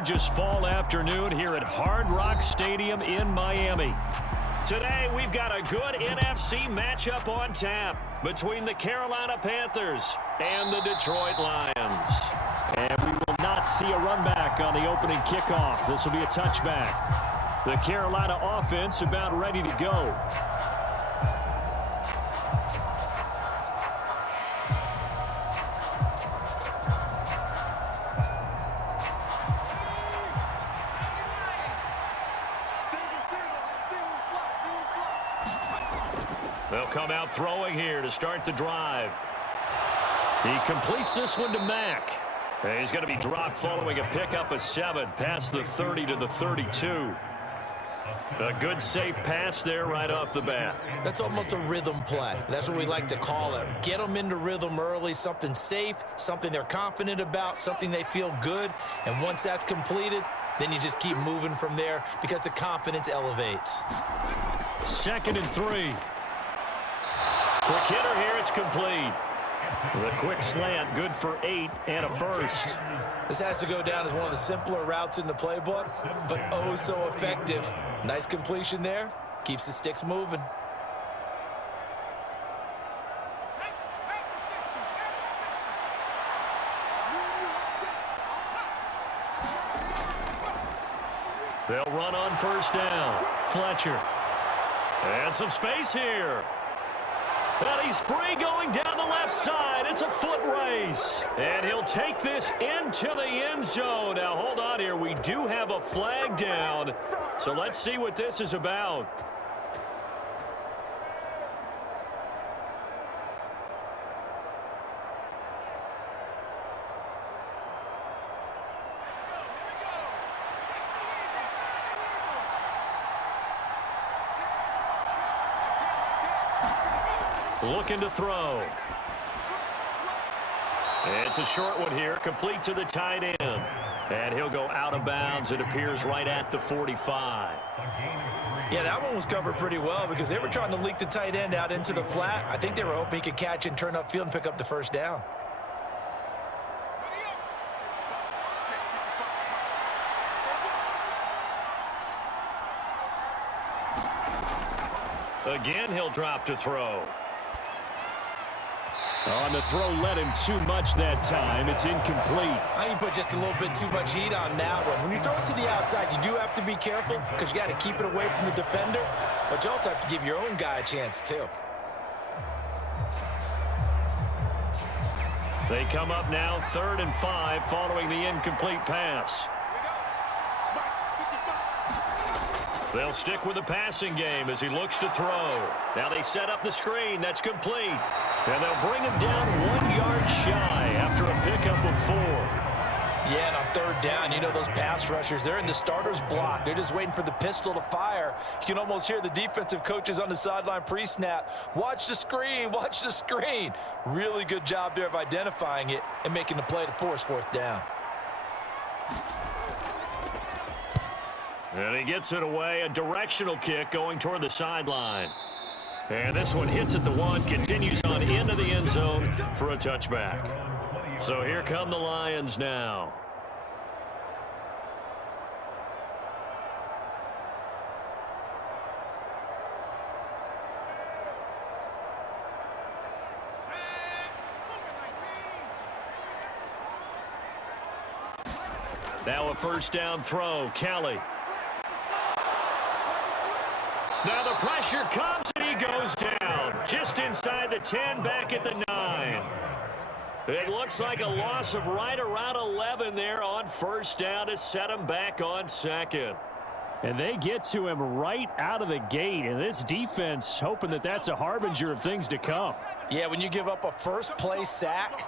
gorgeous fall afternoon here at Hard Rock Stadium in Miami. Today, we've got a good NFC matchup on tap between the Carolina Panthers and the Detroit Lions. And we will not see a run back on the opening kickoff. This will be a touchback. The Carolina offense about ready to go. They'll come out throwing here to start the drive. He completes this one to Mack. And he's going to be dropped following a pickup of 7 past the 30 to the 32. A good safe pass there right off the bat. That's almost a rhythm play. That's what we like to call it. Get them into rhythm early, something safe, something they're confident about, something they feel good. And once that's completed, then you just keep moving from there because the confidence elevates. 2nd and 3. Quick hitter here, it's complete. The quick slant, good for 8 and a first. This has to go down as one of the simpler routes in the playbook, but oh so effective. Nice completion there. Keeps the sticks moving. They'll run on first down. Fletcher. And some space here. And he's free going down the left side. It's a foot race. And he'll take this into the end zone. Now, hold on here. We do have a flag down. So let's see what this is about. Looking to throw. It's a short one here, complete to the tight end. And he'll go out of bounds. It appears right at the 45. Yeah, that one was covered pretty well because they were trying to leak the tight end out into the flat. I think they were hoping he could catch and turn upfield and pick up the first down. Again, he'll drop to throw. On the throw, led him too much that time. It's incomplete. I think you put just a little bit too much heat on that one. When you throw it to the outside, you do have to be careful because you got to keep it away from the defender, but you also have to give your own guy a chance too. They come up now 3rd and 5 following the incomplete pass. They'll stick with the passing game as he looks to throw. Now they set up the screen. That's complete. And they'll bring him down 1 yard shy after a pickup of 4. Yeah, and on 3rd down, you know those pass rushers, they're in the starter's block. They're just waiting for the pistol to fire. You can almost hear the defensive coaches on the sideline pre-snap. Watch the screen, watch the screen. Really good job there of identifying it and making the play to force 4th down. And he gets it away, a directional kick going toward the sideline. And this one hits at the 1, continues on into the end zone for a touchback. So here come the Lions now. Now a first down throw, Kelly. Now the pressure comes and he goes down. Just inside the 10, back at the 9. It looks like a loss of right around 11 there on first down to set him back on 2nd. And they get to him right out of the gate. And this defense hoping that that's a harbinger of things to come. Yeah, when you give up a first-play sack,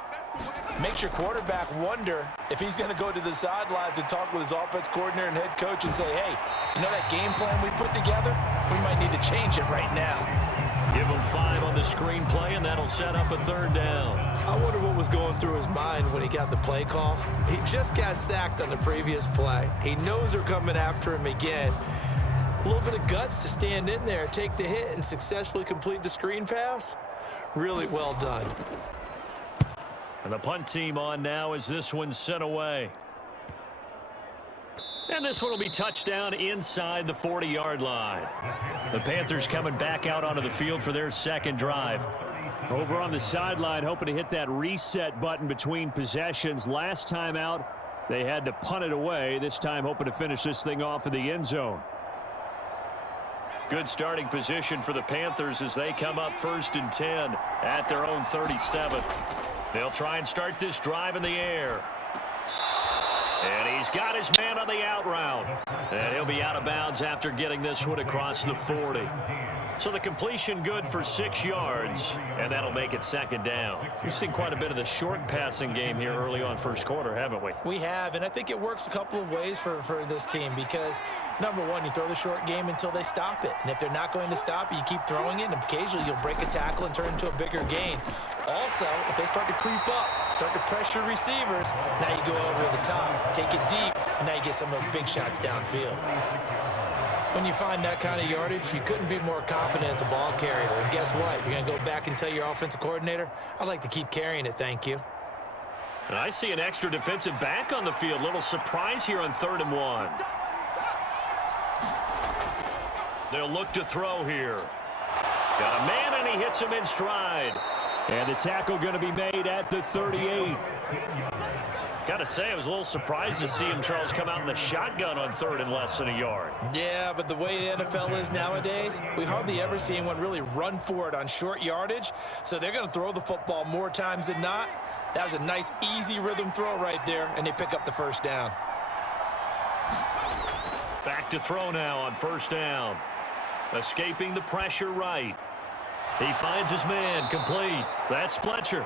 makes your quarterback wonder if he's going to go to the sidelines and talk with his offense coordinator and head coach and say, hey, you know that game plan we put together? We might need to change it right now. Give him 5 on the screenplay, and that'll set up a 3rd down. I wonder what was going through his mind when he got the play call. He just got sacked on the previous play. He knows they're coming after him again. A little bit of guts to stand in there, take the hit, and successfully complete the screen pass. Really well done. And the punt team on now as this one's sent away. And this one will be touchdown inside the 40-yard line. The Panthers coming back out onto the field for their second drive. Over on the sideline, hoping to hit that reset button between possessions. Last time out, they had to punt it away. This time, hoping to finish this thing off in the end zone. Good starting position for the Panthers as they come up 1st and 10 at their own 37. They'll try and start this drive in the air. And he's got his man on the out route. And he'll be out of bounds after getting this one across the 40. So the completion good for 6 yards, and that'll make it 2nd down. We've seen quite a bit of the short passing game here early on first quarter, haven't we? We have, and I think it works a couple of ways for this team because, number one, you throw the short game until they stop it. And if they're not going to stop it, you keep throwing it, and occasionally you'll break a tackle and turn into a bigger gain. Also, if they start to creep up, start to pressure receivers, now you go over the top, take it deep, and now you get some of those big shots downfield. When you find that kind of yardage, you couldn't be more confident as a ball carrier. And guess what? You're going to go back and tell your offensive coordinator, I'd like to keep carrying it, thank you. And I see an extra defensive back on the field. Little surprise here on 3rd and 1. They'll look to throw here. Got a man, and he hits him in stride. And the tackle going to be made at the 38. Got to say, I was a little surprised to see him, Charles, come out in the shotgun on 3rd and less than a yard. Yeah, but the way the NFL is nowadays, we hardly ever see anyone really run for it on short yardage. So they're going to throw the football more times than not. That was a nice, easy rhythm throw right there, and they pick up the 1st down. Back to throw now on 1st down. Escaping the pressure right. He finds his man, complete. That's Fletcher.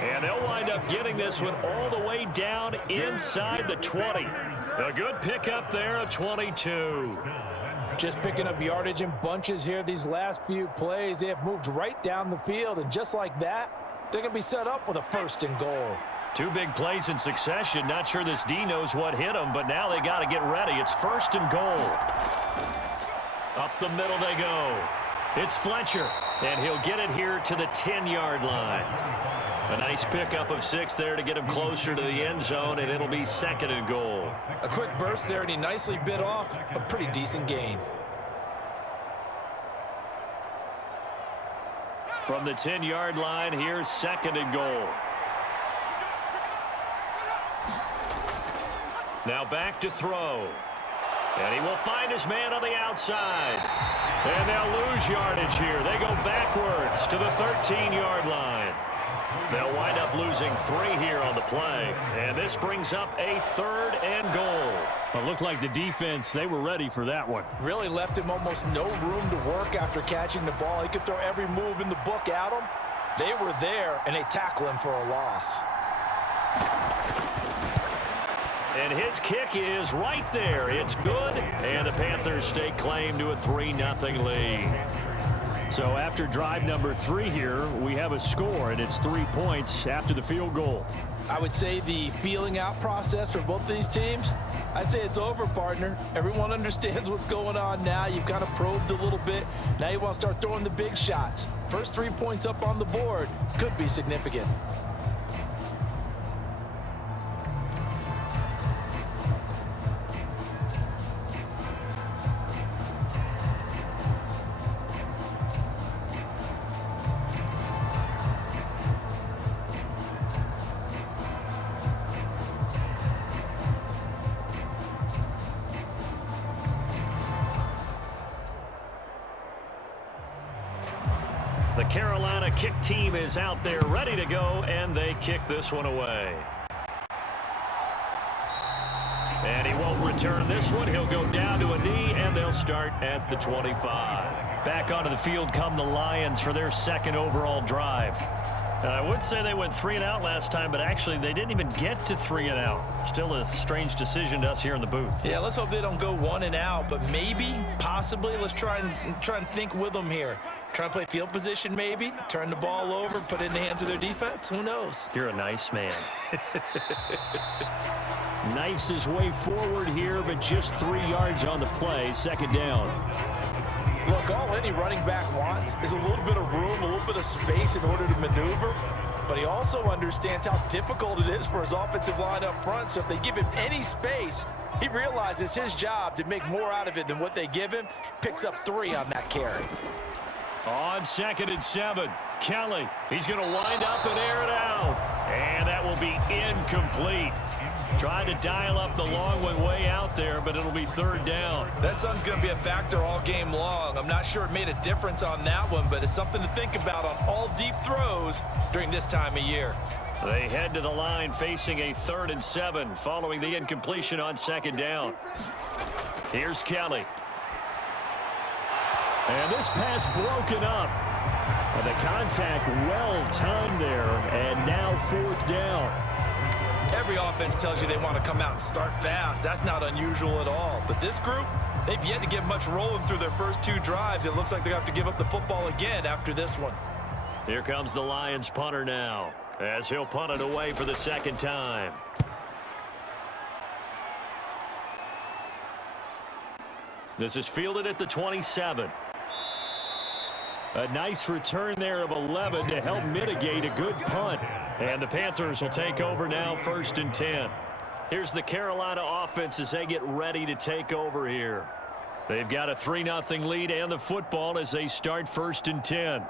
And they'll wind up getting this one all the way down inside the 20. A good pickup there of 22. Just picking up yardage in bunches here these last few plays. They have moved right down the field, and just like that, they're going to be set up with a 1st and goal. 2 big plays in succession. Not sure this D knows what hit him, but now they got to get ready. It's 1st and goal. Up the middle they go. It's Fletcher, and he'll get it here to the 10-yard line. A nice pickup of 6 there to get him closer to the end zone, and it'll be 2nd and goal. A quick burst there, and he nicely bit off a pretty decent gain. From the 10-yard line, here's 2nd and goal. Now back to throw. And he will find his man on the outside. And they'll lose yardage here. They go backwards to the 13-yard line. They'll wind up losing 3 here on the play. And this brings up a 3rd and goal. It looked like the defense, they were ready for that one. Really left him almost no room to work after catching the ball. He could throw every move in the book at him. They were there, and they tackle him for a loss. And his kick is right there. It's good. And the Panthers stake claim to a 3-0 lead. So after drive number 3 here, we have a score, and it's 3 points after the field goal. I would say the feeling out process for both of these teams, I'd say it's over, partner. Everyone understands what's going on now. You've kind of probed a little bit. Now you want to start throwing the big shots. First 3 points up on the board could be significant. The Carolina kick team is out there ready to go, and they kick this one away. And he won't return this one. He'll go down to a knee, and they'll start at the 25. Back onto the field come the Lions for their 2nd overall drive. And I would say they went 3 and out last time, but actually they didn't even get to 3 and out. Still a strange decision to us here in the booth. Yeah, let's hope they don't go 1 and out, but maybe, possibly, let's try and think with them here. Try and play field position maybe, turn the ball over, put it in the hands of their defense. Who knows? You're a nice man. Knifes his way forward here, but just 3 yards on the play. 2nd down. Look, all any running back wants is a little bit of room, a little bit of space in order to maneuver. But he also understands how difficult it is for his offensive line up front. So if they give him any space, He realizes his job to make more out of it than what they give him. Picks up 3 on that carry. On 2nd and 7, Kelly. He's going to wind up and air it out. And that will be incomplete. Trying to dial up the long one way out there, but it'll be 3rd down. That sun's going to be a factor all game long. I'm not sure it made a difference on that one, but it's something to think about on all deep throws during this time of year. They head to the line facing a 3rd and 7 following the incompletion on 2nd down. Here's Kelly. And this pass broken up. The contact well timed there, and now 4th down. Every offense tells you they want to come out and start fast. That's not unusual at all. But this group, they've yet to get much rolling through their first 2 drives. It looks like they have to give up the football again after this one. Here comes the Lions punter now, as he'll punt it away for the 2nd time. This is fielded at the 27. A nice return there of 11 to help mitigate a good punt. And the Panthers will take over now, 1st and 10. Here's the Carolina offense as they get ready to take over here. They've got a 3-0 lead and the football as they start 1st and 10.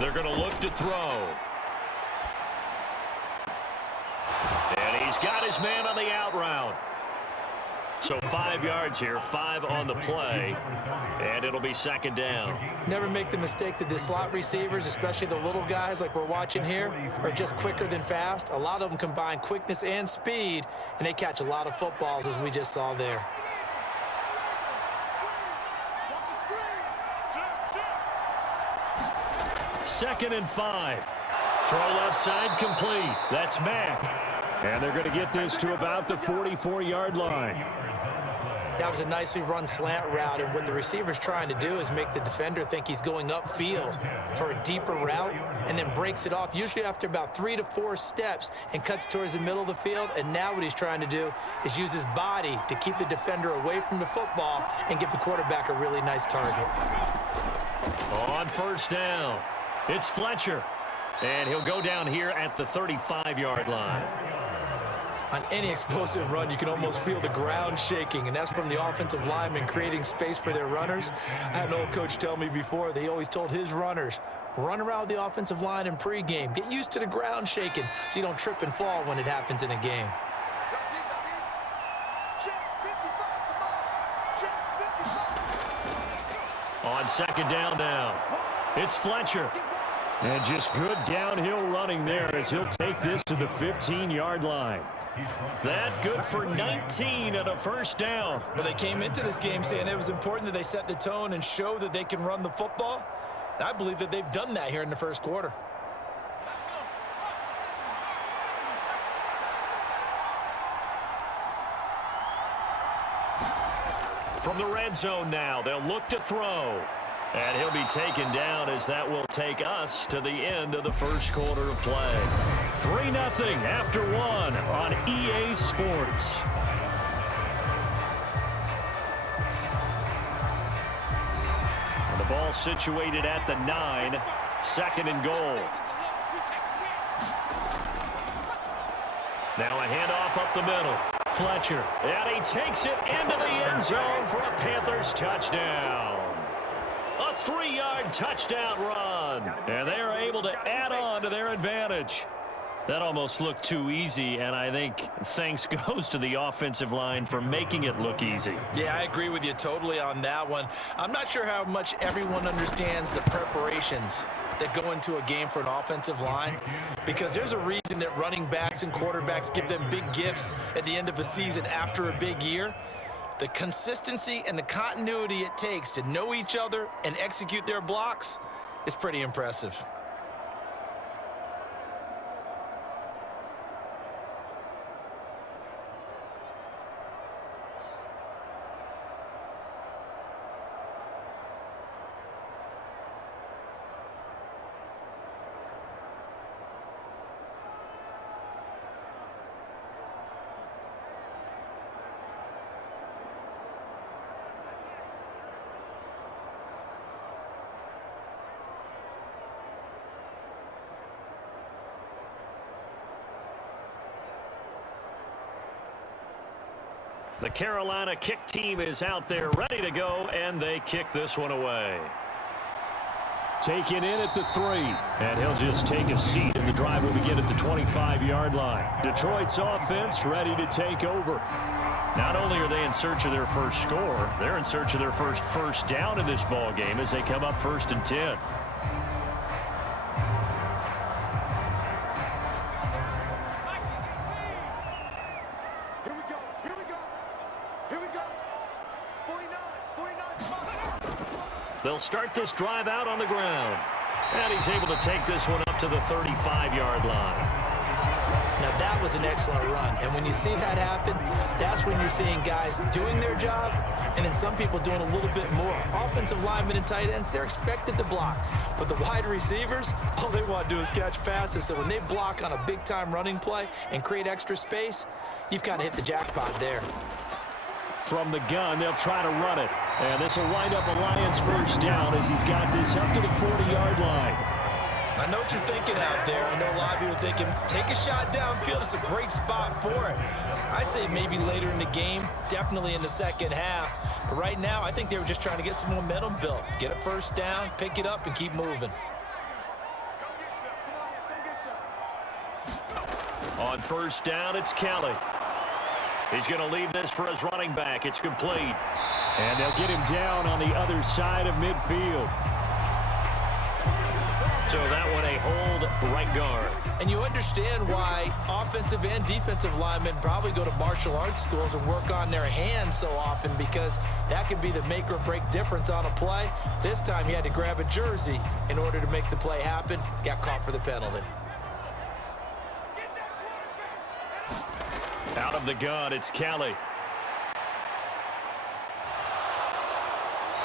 They're going to look to throw. And he's got his man on the out route. So 5 yards here, 5 on the play, and it'll be 2nd down. Never make the mistake that the slot receivers, especially the little guys like we're watching here, are just quicker than fast. A lot of them combine quickness and speed, and they catch a lot of footballs, as we just saw there. Second and 5. Throw left side complete. That's Mack. And they're going to get this to about the 44-yard line. That was a nicely run slant route, and what the receiver's trying to do is make the defender think he's going upfield for a deeper route and then breaks it off, usually after about 3 to 4 steps, and cuts towards the middle of the field. And now what he's trying to do is use his body to keep the defender away from the football and give the quarterback a really nice target. On 1st down, it's Fletcher. And he'll go down here at the 35-yard line. On any explosive run, you can almost feel the ground shaking, and that's from the offensive linemen creating space for their runners. I had an old coach tell me before, they always told his runners, run around the offensive line in pregame. Get used to the ground shaking so you don't trip and fall when it happens in a game. On 2nd down now, it's Fletcher. And just good downhill running there as he'll take this to the 15-yard line. That good for 19 and a 1st down. Well, they came into this game saying it was important that they set the tone and show that they can run the football. And I believe that they've done that here in the 1st quarter. From the red zone now, they'll look to throw. And he'll be taken down as that will take us to the end of the 1st quarter of play. 3-0 after 1 on EA Sports. And the ball situated at the 9, 2nd and goal. Now a handoff up the middle. Fletcher, and he takes it into the end zone for a Panthers touchdown. A 3-yard touchdown run, and they are able to add on to their advantage. That almost looked too easy, and I think thanks goes to the offensive line for making it look easy. Yeah, I agree with you totally on that one. I'm not sure how much everyone understands the preparations that go into a game for an offensive line, because there's a reason that running backs and quarterbacks give them big gifts at the end of the season after a big year. The consistency and the continuity it takes to know each other and execute their blocks is pretty impressive. The Carolina kick team is out there ready to go, and they kick this one away. Taken in at the 3, and he'll just take a seat, and the drive will begin at the 25-yard line. Detroit's offense ready to take over. Not only are they in search of their first score, they're in search of their first down in this ball game as they come up 1st and 10. They'll start this drive out on the ground. And he's able to take this one up to the 35-yard line. Now that was an excellent run. And when you see that happen, that's when you're seeing guys doing their job and then some people doing a little bit more. Offensive linemen and tight ends, they're expected to block. But the wide receivers, all they want to do is catch passes. So when they block on a big-time running play and create extra space, you've kind of hit the jackpot there. From the gun, they'll try to run it. And this will wind up a Lions first down as he's got this up to the 40-yard line. I know what you're thinking out there. I know a lot of you are thinking, take a shot downfield. It's a great spot for it. I'd say maybe later in the game, definitely in the second half. But right now, I think they were just trying to get some momentum built. Get a first down, pick it up, and keep moving. On first down, it's Kelly. He's going to leave this for his running back. It's complete. And they'll get him down on the other side of midfield. So that one a hold right guard. And you understand why offensive and defensive linemen probably go to martial arts schools and work on their hands so often, because that can be the make or break difference on a play. This time he had to grab a jersey in order to make the play happen. Got caught for the penalty. Out of the gun, it's Kelly.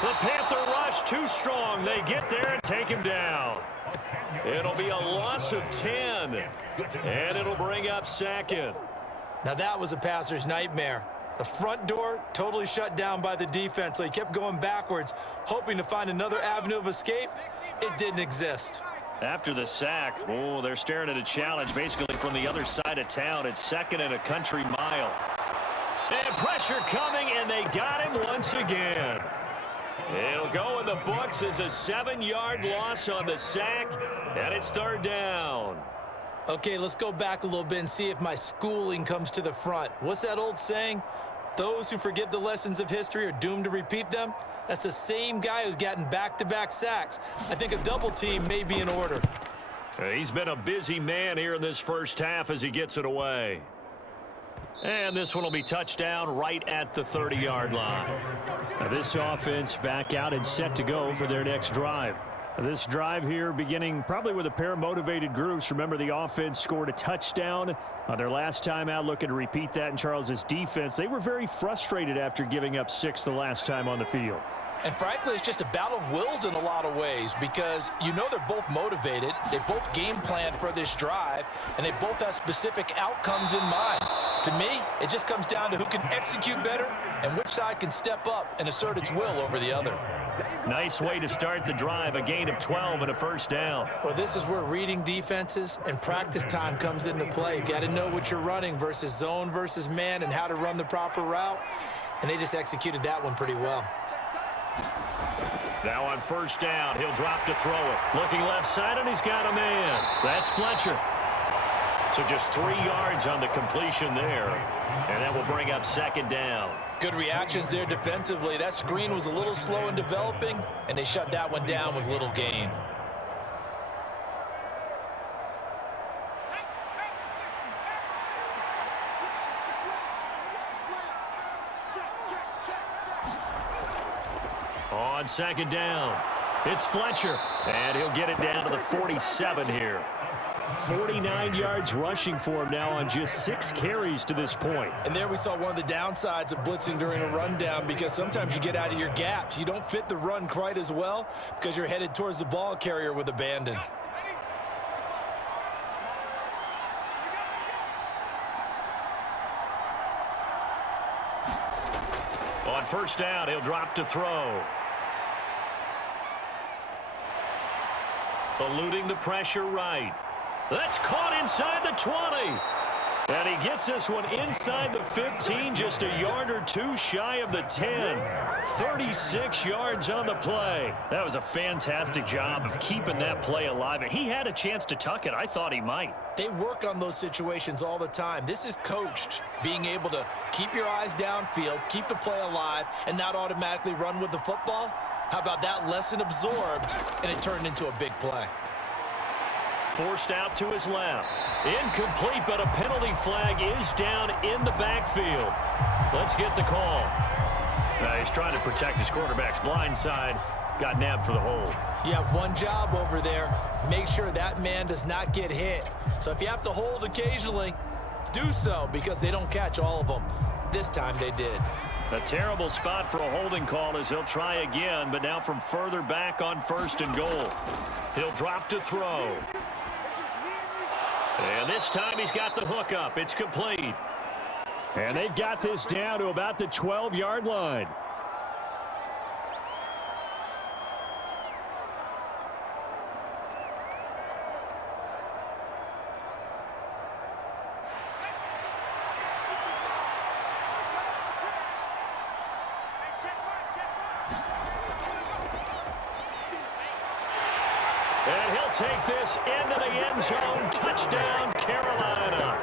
The Panther rush too strong. They get there and take him down. It'll be a loss of 10, and it'll bring up second. Now that was a passer's nightmare. The front door totally shut down by the defense, so he kept going backwards, hoping to find another avenue of escape. It didn't exist. After the sack, oh, they're staring at a challenge basically from the other side of town. It's 2nd and a country mile. And pressure coming, and they got him once again. It'll go in the books as a 7-yard loss on the sack, and it's 3rd down. Okay, let's go back a little bit and see if my schooling comes to the front. What's that old saying? Those who forget the lessons of history are doomed to repeat them. That's the same guy who's gotten back-to-back sacks. I think a double team may be in order. He's been a busy man here in this first half as he gets it away. And this one will be touchdown right at the 30-yard line. Now this offense back out and set to go for their next drive. This drive here beginning probably with a pair of motivated groups. Remember, the offense scored a touchdown on their last time out, looking to repeat that in Charles's defense. They were very frustrated after giving up 6 the last time on the field. And frankly, it's just a battle of wills in a lot of ways, because you know they're both motivated. They both game planned for this drive, and they both have specific outcomes in mind. To me, it just comes down to who can execute better and which side can step up and assert its will over the other. Nice way to start the drive, a gain of 12 and a first down. Well, this is where reading defenses and practice time comes into play. You got to know what you're running versus zone versus man and how to run the proper route. And they just executed that one pretty well. Now on first down, he'll drop to throw it. Looking left side, and he's got a man. That's Fletcher. So just 3 yards on the completion there. And that will bring up 2nd down. Good reactions there defensively. That screen was a little slow in developing, and they shut that one down with little gain. On 2nd down, it's Fletcher. And he'll get it down to the 47 here. 49 yards rushing for him now on just 6 carries to this point. And there we saw one of the downsides of blitzing during a rundown, because sometimes you get out of your gaps. You don't fit the run quite as well because you're headed towards the ball carrier with abandon. On first down, he'll drop to throw. Eluding the pressure right. That's caught inside the 20. And he gets this one inside the 15, just a yard or two shy of the 10. 36 yards on the play. That was a fantastic job of keeping that play alive. And he had a chance to tuck it. I thought he might. They work on those situations all the time. This is coached, being able to keep your eyes downfield, keep the play alive, and not automatically run with the football. How about that lesson absorbed, and it turned into a big play. Forced out to his left. Incomplete, but a penalty flag is down in the backfield. Let's get the call. He's trying to protect his quarterback's blind side. Got nabbed for the hold. You have one job over there. Make sure that man does not get hit. So if you have to hold occasionally, do so, because they don't catch all of them. This time they did. A terrible spot for a holding call as he'll try again, but now from further back on 1st and goal. He'll drop to throw. And this time he's got the hook up. It's complete. And they've got this down to about the 12-yard line. And he'll take this into the end zone. Touchdown, Carolina.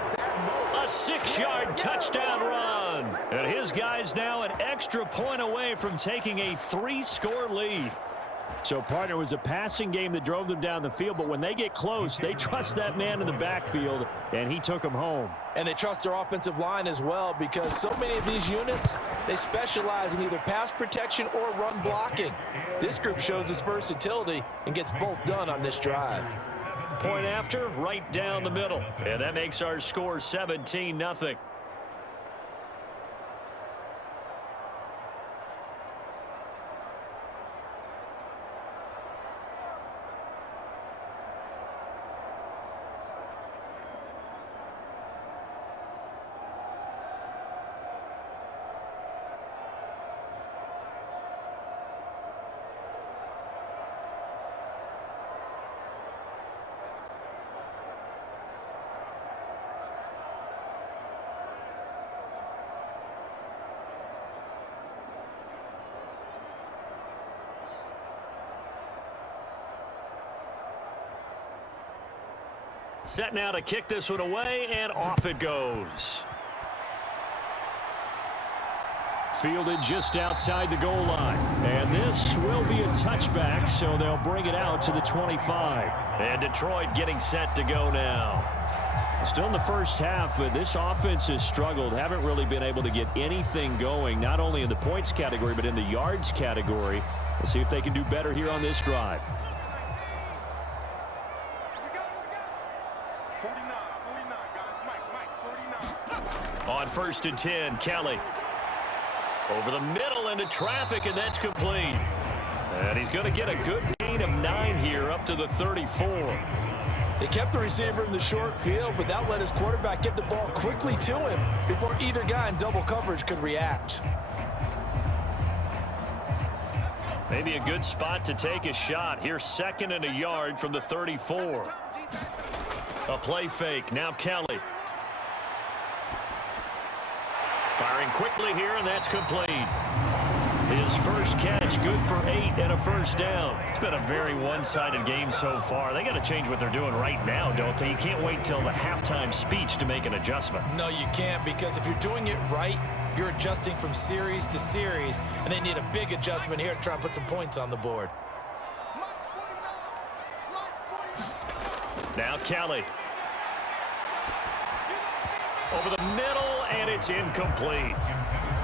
A 6-yard touchdown run. And his guys now an extra point away from taking a 3-score lead. So, partner, it was a passing game that drove them down the field, but when they get close, they trust that man in the backfield, and he took them home. And they trust their offensive line as well, because so many of these units, they specialize in either pass protection or run blocking. This group shows its versatility and gets both done on this drive. Point after, right down the middle. And that makes our score 17-0. Set now to kick this one away, and off it goes. Fielded just outside the goal line. And this will be a touchback, so they'll bring it out to the 25. And Detroit getting set to go now. Still in the first half, but this offense has struggled. Haven't really been able to get anything going, not only in the points category, but in the yards category. We'll see if they can do better here on this drive. On 1st and 10, Kelly. Over the middle into traffic, and that's complete. And he's going to get a good gain of 9 here up to the 34. They kept the receiver in the short field, but that let his quarterback get the ball quickly to him before either guy in double coverage could react. Maybe a good spot to take a shot. Here's 2nd and a yard from the 34. A play fake. Now Kelly. Firing quickly here, and that's complete. His first catch, good for 8 and a first down. It's been a very one-sided game so far. They got to change what they're doing right now, don't they? You can't wait till the halftime speech to make an adjustment. No, you can't, because if you're doing it right, you're adjusting from series to series, and they need a big adjustment here to try and put some points on the board. Now Kelly. Over the middle, and it's incomplete.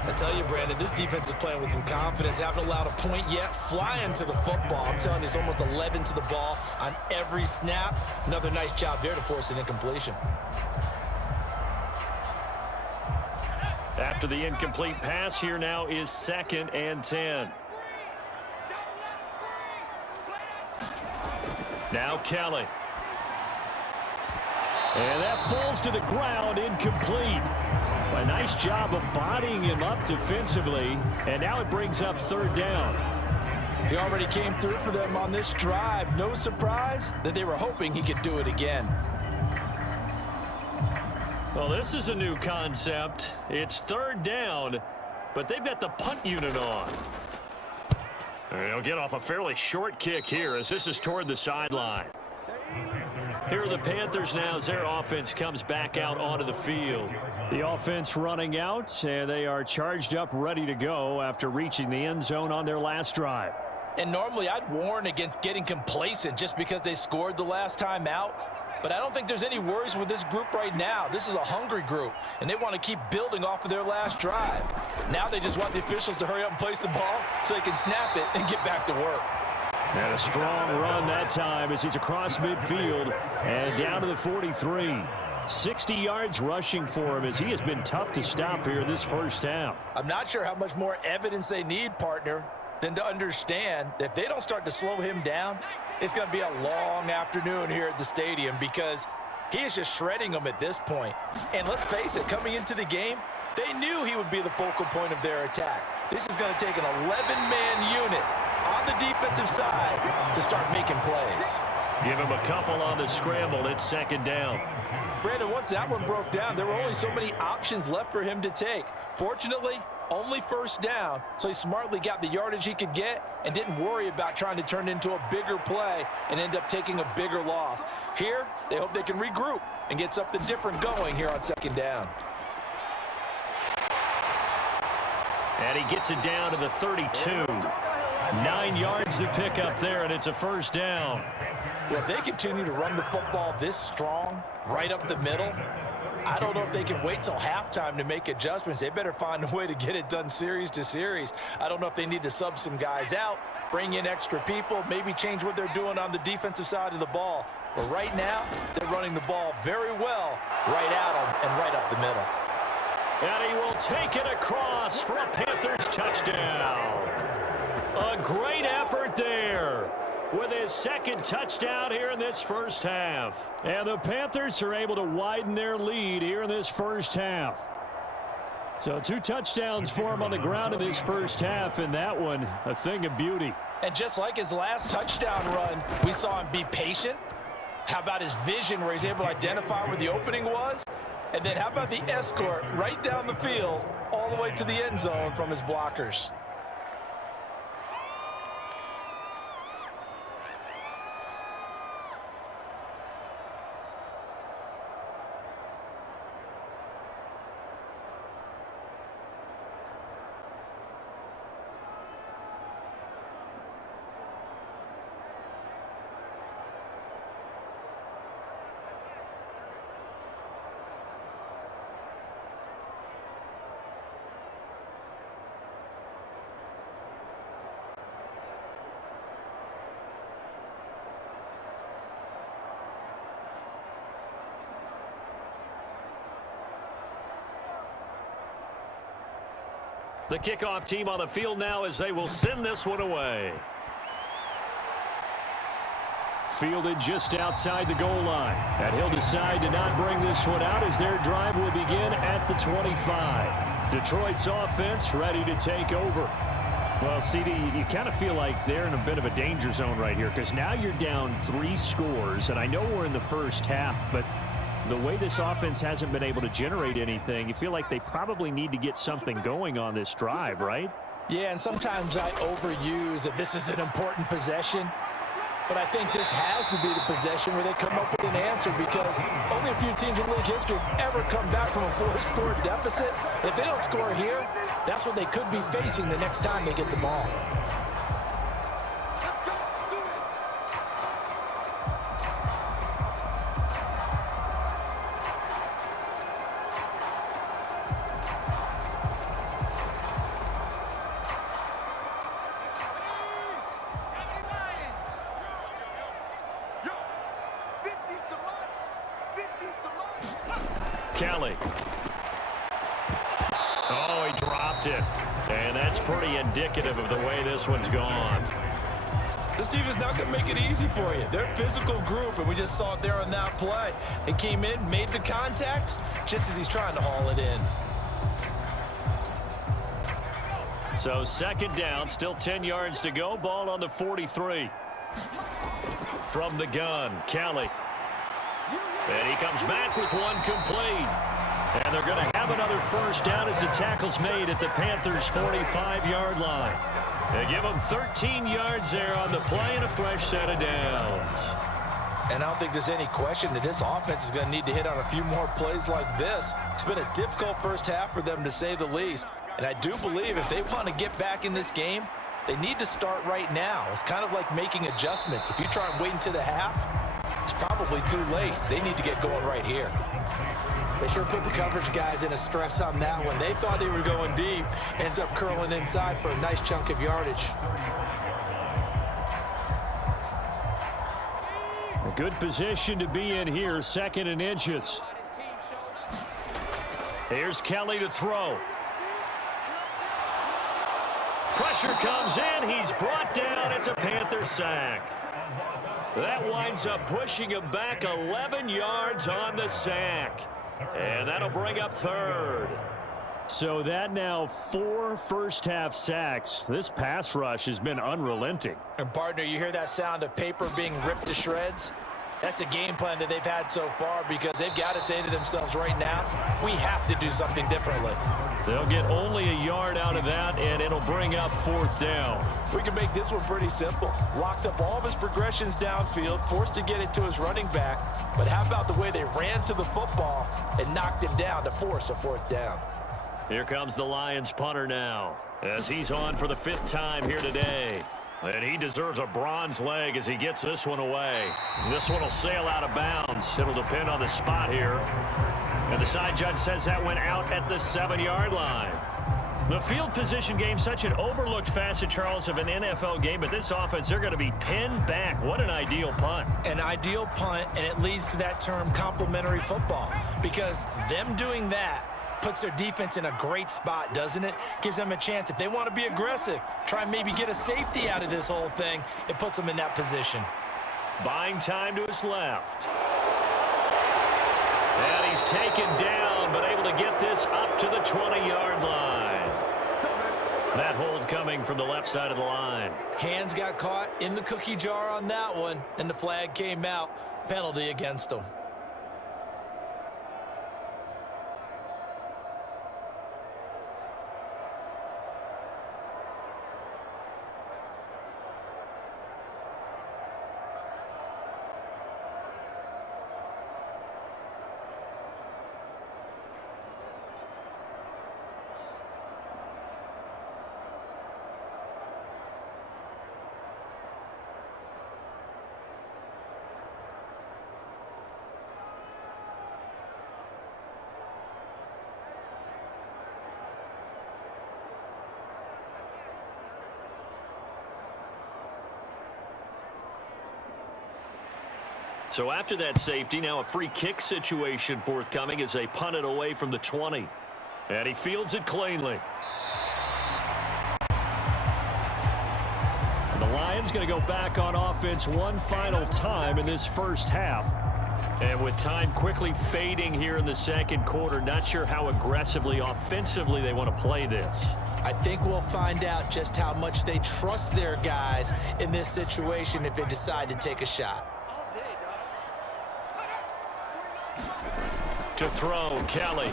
I tell you, Brandon, this defense is playing with some confidence. Haven't allowed a point yet. Flying to the football. I'm telling you, it's almost 11 to the ball on every snap. Another nice job there to force an incompletion. After the incomplete pass, here now is 2nd and 10. Now Kelly. And that falls to the ground, incomplete. A nice job of bodying him up defensively, and now it brings up 3rd down. He already came through for them on this drive. No surprise that they were hoping he could do it again. Well, this is a new concept. It's third down, but they've got the punt unit on. They'll get off a fairly short kick here as this is toward the sideline. Here are the Panthers now as their offense comes back out onto the field. The offense running out, and they are charged up, ready to go after reaching the end zone on their last drive. And normally I'd warn against getting complacent just because they scored the last time out. But I don't think there's any worries with this group right now. This is a hungry group, and they want to keep building off of their last drive. Now they just want the officials to hurry up and place the ball so they can snap it and get back to work. And a strong run that time as he's across midfield and down to the 43. 60 yards rushing for him as he has been tough to stop here this first half. I'm not sure how much more evidence they need, partner, than to understand that if they don't start to slow him down, it's going to be a long afternoon here at the stadium because he is just shredding them at this point. And let's face it, coming into the game, they knew he would be the focal point of their attack. This is going to take an 11-man unit on the defensive side to start making plays. Give him a couple on the scramble. It's second down. Brandon, once that one broke down, there were only so many options left for him to take. Fortunately, only first down, so he smartly got the yardage he could get and didn't worry about trying to turn it into a bigger play and end up taking a bigger loss. Here, they hope they can regroup and get something different going here on second down. And he gets it down to the 32. 9 yards to pick up there, and it's a first down. Well, if they continue to run the football this strong, right up the middle, I don't know if they can wait till halftime to make adjustments. They better find a way to get it done series to series. I don't know if they need to sub some guys out, bring in extra people, maybe change what they're doing on the defensive side of the ball. But right now, they're running the ball very well right at them and right up the middle. And he will take it across for a Panthers touchdown. A great effort there with his second touchdown here in this first half. And the Panthers are able to widen their lead here in this first half. So 2 touchdowns for him on the ground in this first half, and that one a thing of beauty. And just like his last touchdown run, we saw him be patient. How about his vision where he's able to identify where the opening was? And then how about the escort right down the field all the way to the end zone from his blockers? The kickoff team on the field now as they will send this one away. Fielded just outside the goal line. And he'll decide to not bring this one out as their drive will begin at the 25. Detroit's offense ready to take over. Well, CD, you kind of feel like they're in a bit of a danger zone right here because now you're down 3 scores. And I know we're in the first half, but the way this offense hasn't been able to generate anything, you feel like they probably need to get something going on this drive, right? Yeah, and sometimes I overuse that this is an important possession. But I think this has to be the possession where they come up with an answer because only a few teams in league history have ever come back from a 4-score deficit. If they don't score here, that's what they could be facing the next time they get the ball. Kelly. Oh, he dropped it. And that's pretty indicative of the way this one's gone. This team is not going to make it easy for you. They're a physical group, and we just saw it there on that play. They came in, made the contact, just as he's trying to haul it in. So second down, still 10 yards to go. Ball on the 43. From the gun, Kelly. And he comes back with one complete. And they're going to have another first down as the tackle's made at the Panthers' 45-yard line. They give them 13 yards there on the play and a fresh set of downs. And I don't think there's any question that this offense is going to need to hit on a few more plays like this. It's been a difficult first half for them, to say the least. And I do believe if they want to get back in this game, they need to start right now. It's kind of like making adjustments. If you try and wait until the half, it's probably too late. They need to get going right here. They sure put the coverage guys in a stress on that one. They thought they were going deep. Ends up curling inside for a nice chunk of yardage. A good position to be in here, 2nd and inches. Here's Kelly to throw. Pressure comes in. He's brought down. It's a Panther sack. That winds up pushing him back 11 yards on the sack. And that'll bring up 3rd. So that now 4 first-half sacks. This pass rush has been unrelenting. And, partner, you hear that sound of paper being ripped to shreds? That's the game plan that they've had so far, because they've got to say to themselves right now, we have to do something differently. They'll get only a yard out of that, and it'll bring up 4th down. We can make this one pretty simple. Locked up all of his progressions downfield, forced to get it to his running back. But how about the way they ran to the football and knocked him down to force a 4th down? Here comes the Lions punter now, as he's on for the 5th time here today. And he deserves a bronze leg as he gets this one away. This one will sail out of bounds. It'll depend on the spot here. And the side judge says that went out at the 7-yard line. The field position game, such an overlooked facet, Charles, of an NFL game. But this offense, they're going to be pinned back. What an ideal punt. An ideal punt, and it leads to that term complementary football. Because them doing that puts their defense in a great spot, doesn't it? Gives them a chance. If they want to be aggressive, try and maybe get a safety out of this whole thing, it puts them in that position. Buying time to his left. And he's taken down, but able to get this up to the 20-yard line. That hold coming from the left side of the line. Hands got caught in the cookie jar on that one, and the flag came out. Penalty against them. So after that safety, now a free kick situation forthcoming as they punt it away from the 20. And he fields it cleanly. And the Lions going to go back on offense one final time in this first half. And with time quickly fading here in the 2nd quarter, not sure how aggressively, offensively they want to play this. I think we'll find out just how much they trust their guys in this situation if they decide to take a shot. To throw, Kelly.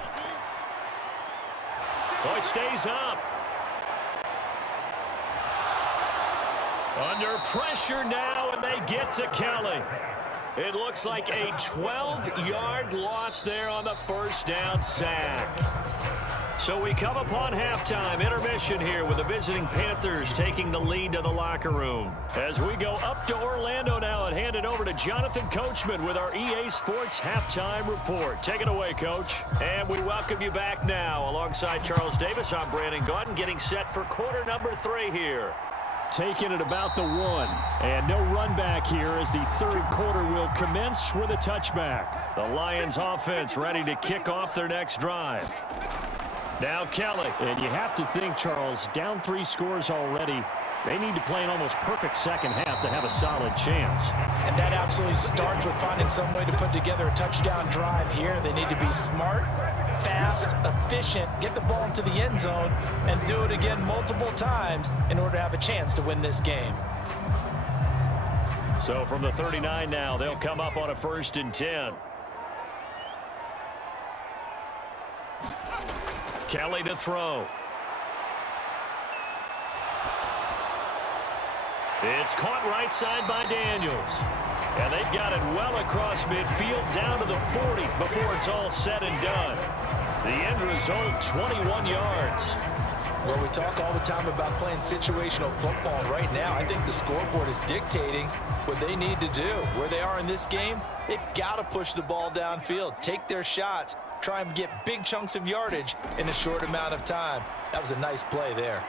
Oh, it stays up. Under pressure now, and they get to Kelly. It looks like a 12-yard loss there on the first down sack. So we come upon halftime, intermission here with the visiting Panthers taking the lead to the locker room. As we go up to Orlando now and hand it over to Jonathan Coachman with our EA Sports Halftime Report. Take it away, Coach. And we welcome you back now. Alongside Charles Davis, I'm Brandon Gaudin, getting set for quarter number 3 here. Taking it about the 1. And no run back here as the 3rd quarter will commence with a touchback. The Lions offense ready to kick off their next drive. Now Kelly. And you have to think, Charles, down 3 scores already. They need to play an almost perfect second half to have a solid chance. And that absolutely starts with finding some way to put together a touchdown drive here. They need to be smart, fast, efficient, get the ball into the end zone, and do it again multiple times in order to have a chance to win this game. So from the 39 now, they'll come up on a 1st and 10. Kelly to throw. It's caught right side by Daniels. And they've got it well across midfield down to the 40 before it's all said and done. The end result, 21 yards. Well, we talk all the time about playing situational football. Right now, I think the scoreboard is dictating what they need to do. Where they are in this game, they've got to push the ball downfield, take their shots, try and get big chunks of yardage in a short amount of time. That was a nice play there.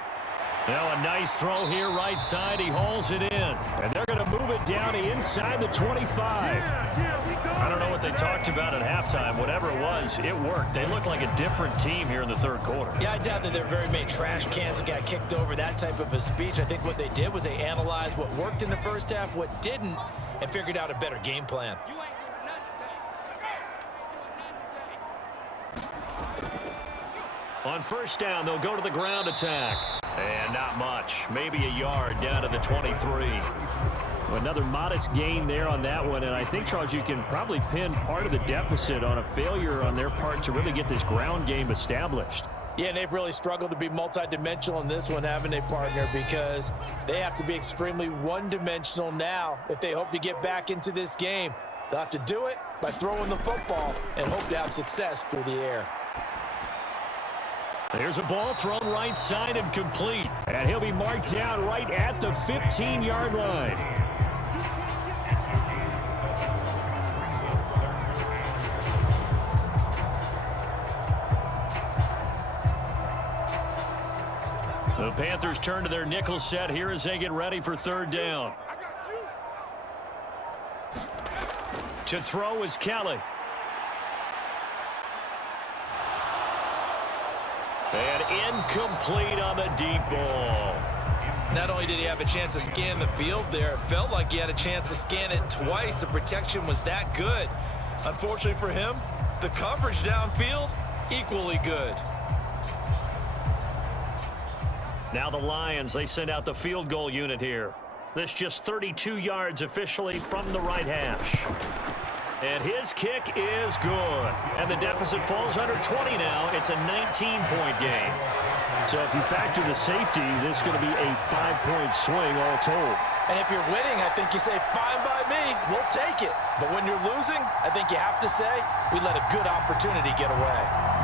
Now a nice throw here right side. He hauls it in. And they're going to move it down inside the 25. I don't know what they talked about at halftime. Whatever it was, it worked. They look like a different team here in the third quarter. Yeah, I doubt that there are very many trash cans that got kicked over, that type of a speech. I think what they did was they analyzed what worked in the first half, what didn't, and figured out a better game plan. On first down, they'll go to the ground attack. And not much. Maybe a yard down to the 23. Another modest gain there on that one. And I think, Charles, you can probably pin part of the deficit on a failure on their part to really get this ground game established. Yeah, and they've really struggled to be multidimensional in this one, haven't they, partner? Because they have to be extremely one-dimensional now if they hope to get back into this game. They'll have to do it by throwing the football and hope to have success through the air. There's a ball thrown right side and complete. And he'll be marked down right at the 15-yard line. The Panthers turn to their nickel set here as they get ready for third down. To throw is Kelly. And incomplete on the deep ball. Not only did he have a chance to scan the field there, it felt like he had a chance to scan it twice. The protection was that good. Unfortunately for him, the coverage downfield, equally good. Now the Lions, they send out the field goal unit here. This just 32 yards officially from the right hash. And his kick is good. And the deficit falls under 20 now. It's a 19-point game. So if you factor the safety, this is going to be a 5-point swing all told. And if you're winning, I think you say, fine by me, we'll take it. But when you're losing, I think you have to say, we let a good opportunity get away.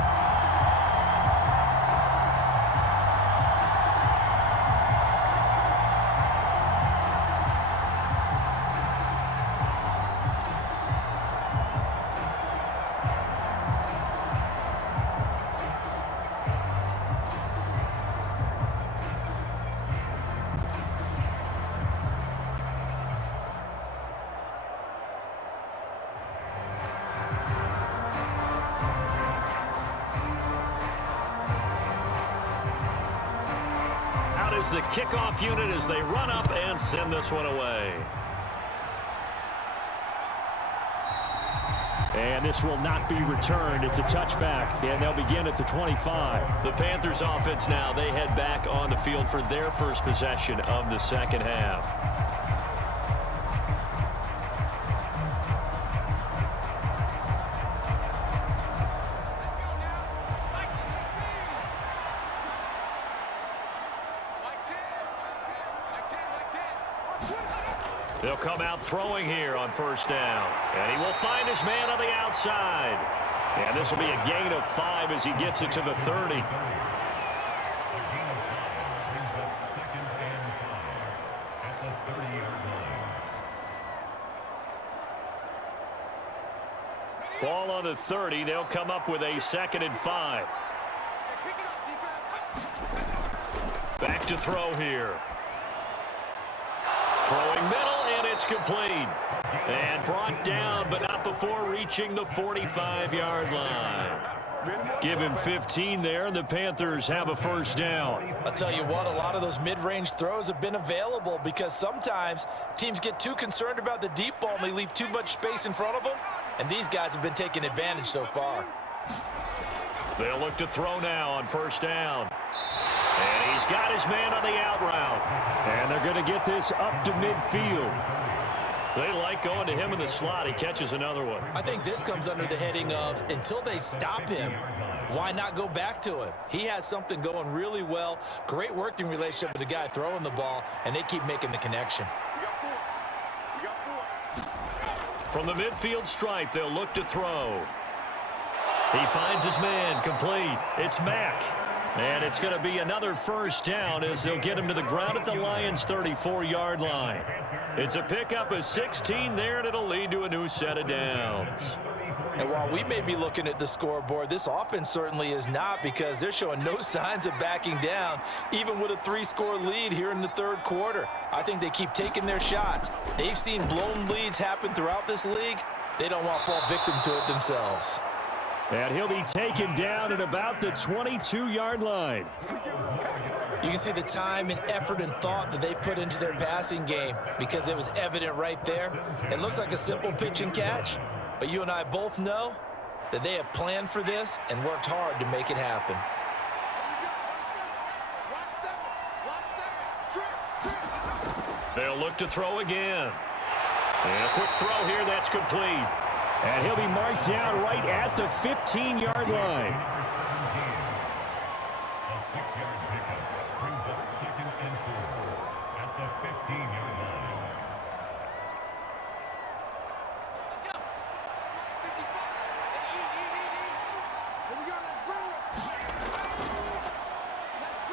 The kickoff unit as they run up and send this one away. And this will not be returned. It's a touchback, and they'll begin at the 25. The Panthers offense now, they head back on the field for their first possession of the second half. They'll come out throwing here on first down. And he will find his man on the outside. And this will be a gain of 5 as he gets it to the 30. Ball on the 30. They'll come up with a 2nd and 5. Back to throw here. Throwing middle. It's complete and brought down, but not before reaching the 45-yard line. Give him 15 there, and the Panthers have a first down. I'll tell you what, a lot of those mid-range throws have been available because sometimes teams get too concerned about the deep ball and they leave too much space in front of them, and these guys have been taking advantage so far. They'll look to throw now on first down. And he's got his man on the out route. And they're going to get this up to midfield. They like going to him in the slot. He catches another one. I think this comes under the heading of until they stop him, why not go back to him? He has something going really well. Great working relationship with the guy throwing the ball, and they keep making the connection. From the midfield stripe, they'll look to throw. He finds his man, complete. It's Mack. And it's going to be another first down as they'll get him to the ground at the Lions' 34-yard line. It's a pickup of 16 there, and it'll lead to a new set of downs. And while we may be looking at the scoreboard, this offense certainly is not, because they're showing no signs of backing down, even with a 3-score lead here in the third quarter. I think they keep taking their shots. They've seen blown leads happen throughout this league. They don't want to fall victim to it themselves. And he'll be taken down at about the 22-yard line. You can see the time and effort and thought that they've put into their passing game, because it was evident right there. It looks like a simple pitch and catch, but you and I both know that they have planned for this and worked hard to make it happen. They'll look to throw again. And a quick throw here, that's complete. And he'll be marked down right at the 15-yard line.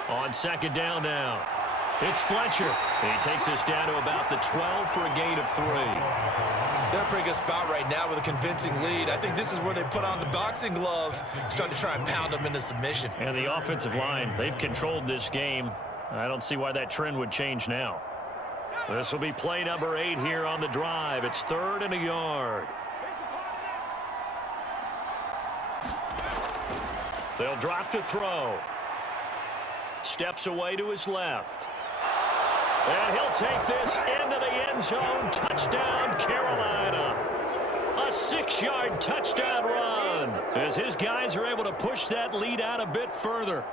On second down now, it's Fletcher. He takes us down to about the 12 for a gain of 3. They're in a pretty good spot right now with a convincing lead. I think this is where they put on the boxing gloves, start to try and pound them into submission. And the offensive line, they've controlled this game. I don't see why that trend would change now. This will be play number 8 here on the drive. It's 3rd and a yard. They'll drop to throw. Steps away to his left. And he'll take this into the end zone. Touchdown, Carolina. A 6-yard touchdown run as his guys are able to push that lead out a bit further.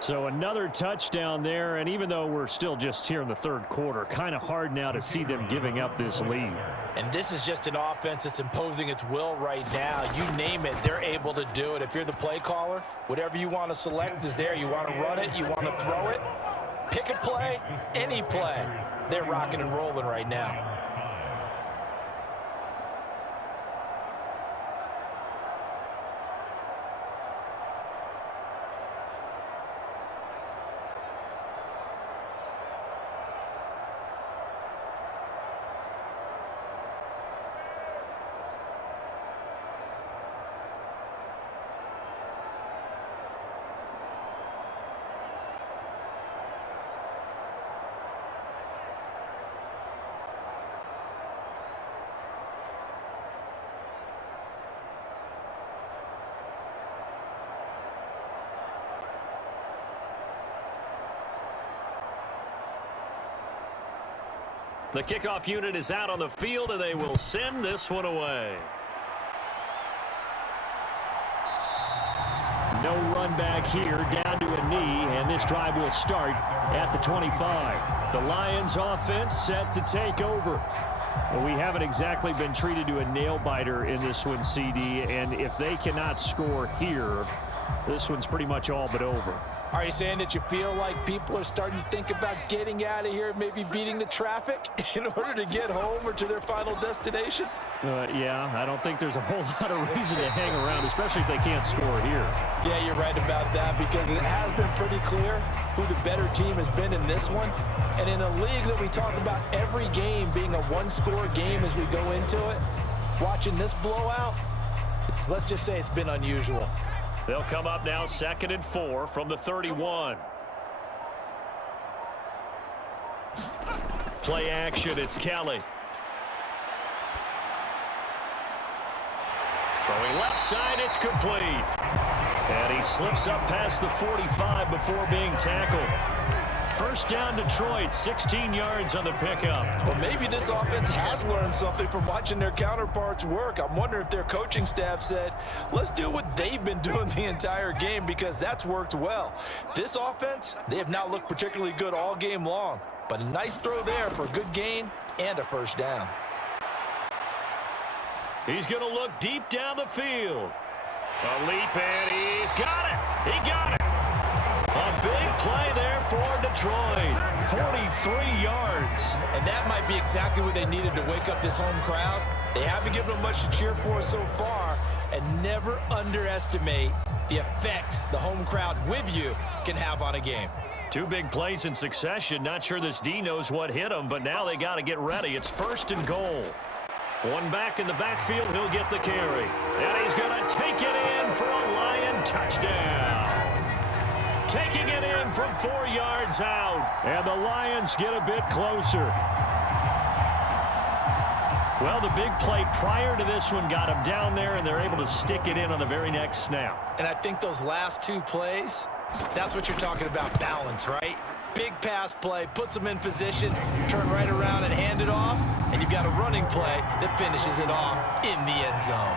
So another touchdown there, and even though we're still just here in the third quarter, kind of hard now to see them giving up this lead. And this is just an offense that's imposing its will right now. You name it, they're able to do it. If you're the play caller, whatever you want to select is there. You want to run it, you want to throw it, pick a play, any play. They're rocking and rolling right now. The kickoff unit is out on the field, and they will send this one away. No run back here, down to a knee, and this drive will start at the 25. The Lions offense set to take over. Well, we haven't exactly been treated to a nail-biter in this one, CD, and if they cannot score here, this one's pretty much all but over. Are you saying that you feel like people are starting to think about getting out of here, maybe beating the traffic in order to get home or to their final destination? Yeah, I don't think there's a whole lot of reason to hang around, especially if they can't score here. Yeah, you're right about that, because it has been pretty clear who the better team has been in this one. And in a league that we talk about every game being a one-score game as we go into it, watching this blowout, let's just say it's been unusual. They'll come up now 2nd and 4 from the 31. Play action, it's Kelly. Throwing left side, it's complete. And he slips up past the 45 before being tackled. First down, Detroit, 16 yards on the pickup. Well, maybe this offense has learned something from watching their counterparts work. I'm wondering if their coaching staff said, let's do what they've been doing the entire game, because that's worked well. This offense, they have not looked particularly good all game long, but a nice throw there for a good gain and a first down. He's going to look deep down the field. A leap, and he's got it. He got it. A big play there for Detroit. 43 yards. And that might be exactly what they needed to wake up this home crowd. They haven't given them much to cheer for so far, and never underestimate the effect the home crowd with you can have on a game. Two big plays in succession. Not sure this D knows what hit him, but now they got to get ready. It's 1st and goal. One back in the backfield. He'll get the carry. And he's going to take it in for a Lion touchdown. Taking it in from 4 yards out. And the Lions get a bit closer. Well, the big play prior to this one got him down there, and they're able to stick it in on the very next snap. And I think those last 2 plays, that's what you're talking about, balance, right? Big pass play, puts them in position, turn right around and hand it off, and you've got a running play that finishes it off in the end zone.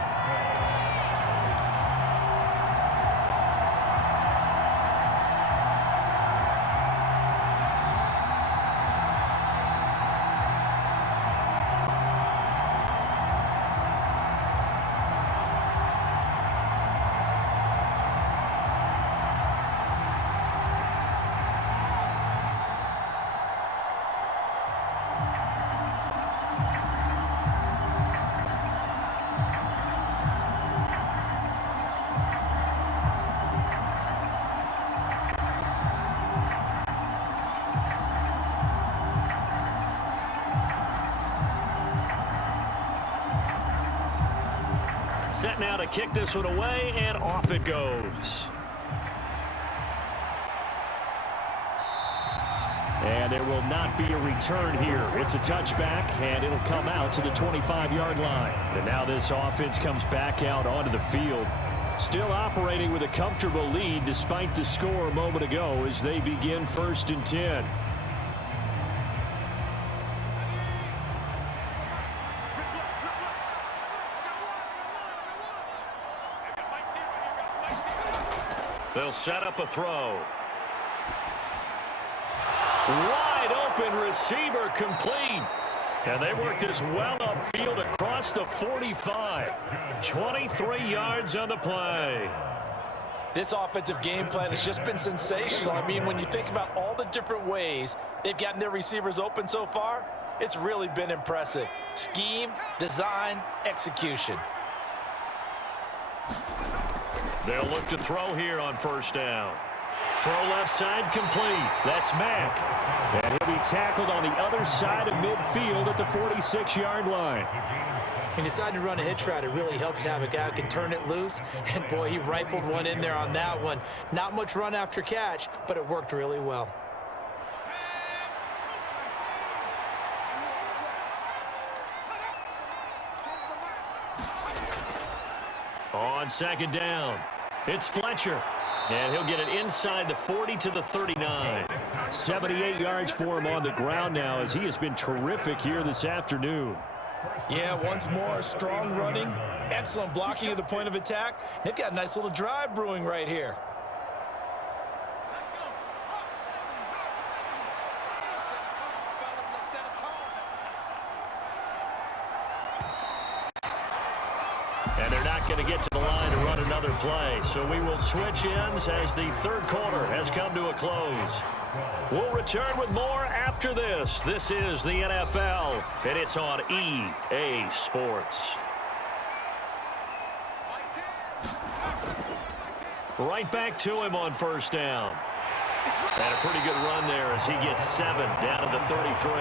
Set now to kick this one away, and off it goes. And there will not be a return here. It's a touchback, and it'll come out to the 25-yard line. And now this offense comes back out onto the field. Still operating with a comfortable lead despite the score a moment ago as they begin 1st and 10. They'll set up a throw. Wide open receiver complete. And they work this well upfield across the 45. 23 yards on the play. This offensive game plan has just been sensational. I mean, when you think about all the different ways they've gotten their receivers open so far, it's really been impressive. Scheme, design, execution. They'll look to throw here on 1st down. Throw left side complete. That's Mack. And he'll be tackled on the other side of midfield at the 46-yard line. He decided to run a hitch route. It really helped to have a guy who can turn it loose. And, boy, he rifled one in there on that one. Not much run after catch, but it worked really well. On 2nd down, it's Fletcher. And he'll get it inside the 40 to the 39. 78 yards for him on the ground now as he has been terrific here this afternoon. Yeah, once more, strong running, excellent blocking at the point of attack. They've got a nice little drive brewing right here. And they're not going to get to the line to run another play. So we will switch ends as the 3rd quarter has come to a close. We'll return with more after this. This is the NFL, and it's on EA Sports. Right back to him on 1st down. And a pretty good run there as he gets 7 down to the 33.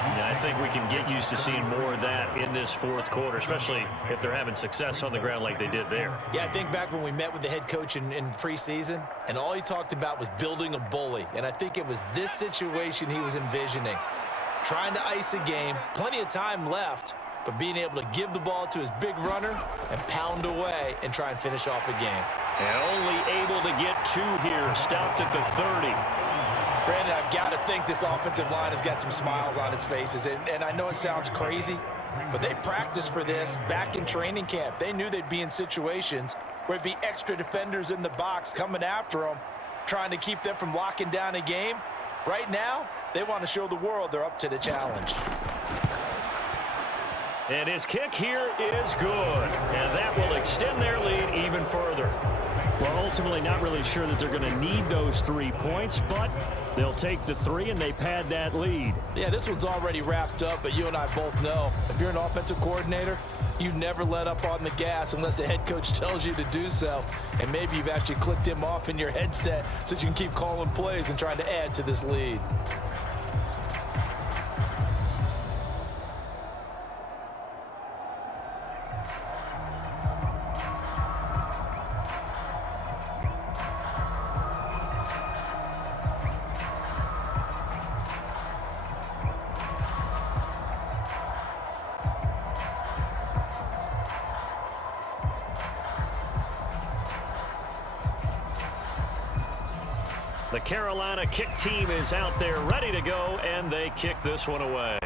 Yeah, I think we can get used to seeing more of that in this 4th quarter, especially if they're having success on the ground like they did there. Yeah, I think back when we met with the head coach in preseason, and all he talked about was building a bully. And I think it was this situation he was envisioning. Trying to ice a game, plenty of time left, but being able to give the ball to his big runner and pound away and try and finish off a game. And only able to get 2 here, stopped at the 30. Brandon, I've got to think this offensive line has got some smiles on its faces. And I know it sounds crazy, but they practiced for this back in training camp. They knew they'd be in situations where it'd be extra defenders in the box coming after them, trying to keep them from locking down a game. Right now, they want to show the world they're up to the challenge. And his kick here is good. And that will extend their lead even even further. Well, ultimately not really sure that they're going to need those 3 points, but they'll take the 3 and they pad that lead. Yeah, this one's already wrapped up, but you and I both know if you're an offensive coordinator, you never let up on the gas unless the head coach tells you to do so. And maybe you've actually clicked him off in your headset so you can keep calling plays and trying to add to this lead. The Carolina kick team is out there ready to go, and they kick this one away.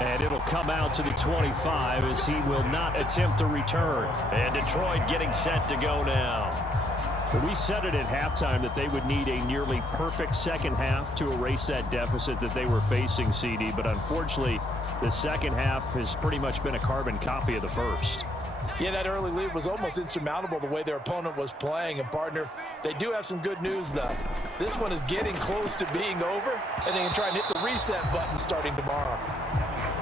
And it'll come out to the 25 as he will not attempt to return. And Detroit getting set to go now. Well, we said it at halftime that they would need a nearly perfect second half to erase that deficit that they were facing, CD. But unfortunately, the second half has pretty much been a carbon copy of the first. Yeah, that early lead was almost insurmountable the way their opponent was playing. And, partner, they do have some good news, though. This one is getting close to being over, and they can try and hit the reset button starting tomorrow.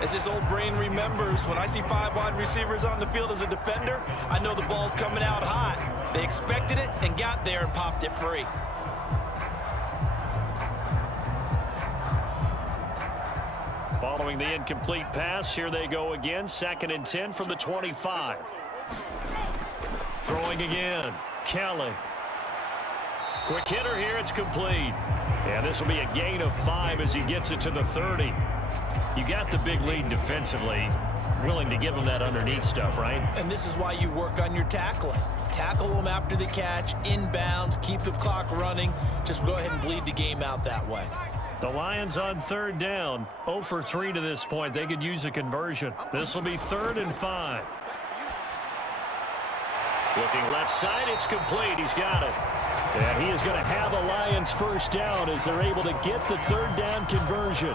As this old brain remembers, when I see 5 wide receivers on the field as a defender, I know the ball's coming out hot. They expected it and got there and popped it free. Following the incomplete pass, here they go again. 2nd and 10 from the 25. Throwing again. Kelly. Quick hitter here. It's complete. And this will be a gain of 5 as he gets it to the 30. You got the big lead defensively. Willing to give him that underneath stuff, right? And this is why you work on your tackling. Tackle them after the catch, inbounds, keep the clock running. Just go ahead and bleed the game out that way. The Lions on 3rd down. 0 for 3 to this point. They could use a conversion. This will be 3rd and 5. Looking left side, it's complete. He's got it. And he is going to have a Lions first down as they're able to get the 3rd down conversion.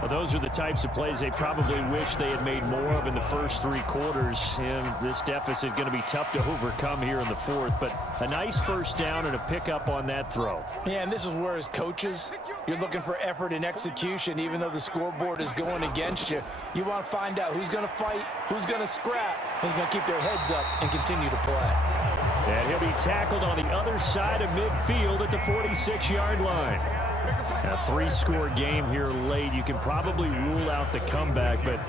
Well, those are the types of plays they probably wish they had made more of in the first 3 quarters. And this deficit going to be tough to overcome here in the 4th. But a nice first down and a pickup on that throw. Yeah, and this is where, as coaches, you're looking for effort and execution. Even though the scoreboard is going against you, you want to find out who's going to fight, who's going to scrap, who's going to keep their heads up and continue to play. And he'll be tackled on the other side of midfield at the 46-yard line. A 3-score game here late. You can probably rule out the comeback, but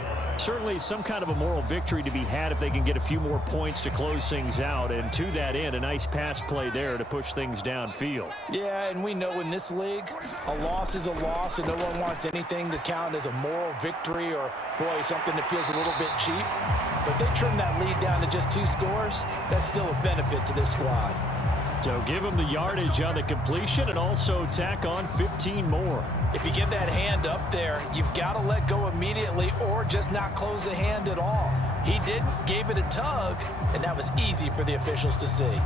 certainly some kind of a moral victory to be had if they can get a few more points to close things out. And to that end, a nice pass play there to push things downfield. Yeah, and we know in this league, a loss is a loss, and no one wants anything to count as a moral victory or, boy, something that feels a little bit cheap. But they trim that lead down to just 2 scores. That's still a benefit to this squad. So give them the yardage on the completion and also tack on 15 more. If you get that hand up there, you've got to let go immediately or just not close the hand at all. He didn't, gave it a tug, and that was easy for the officials to see.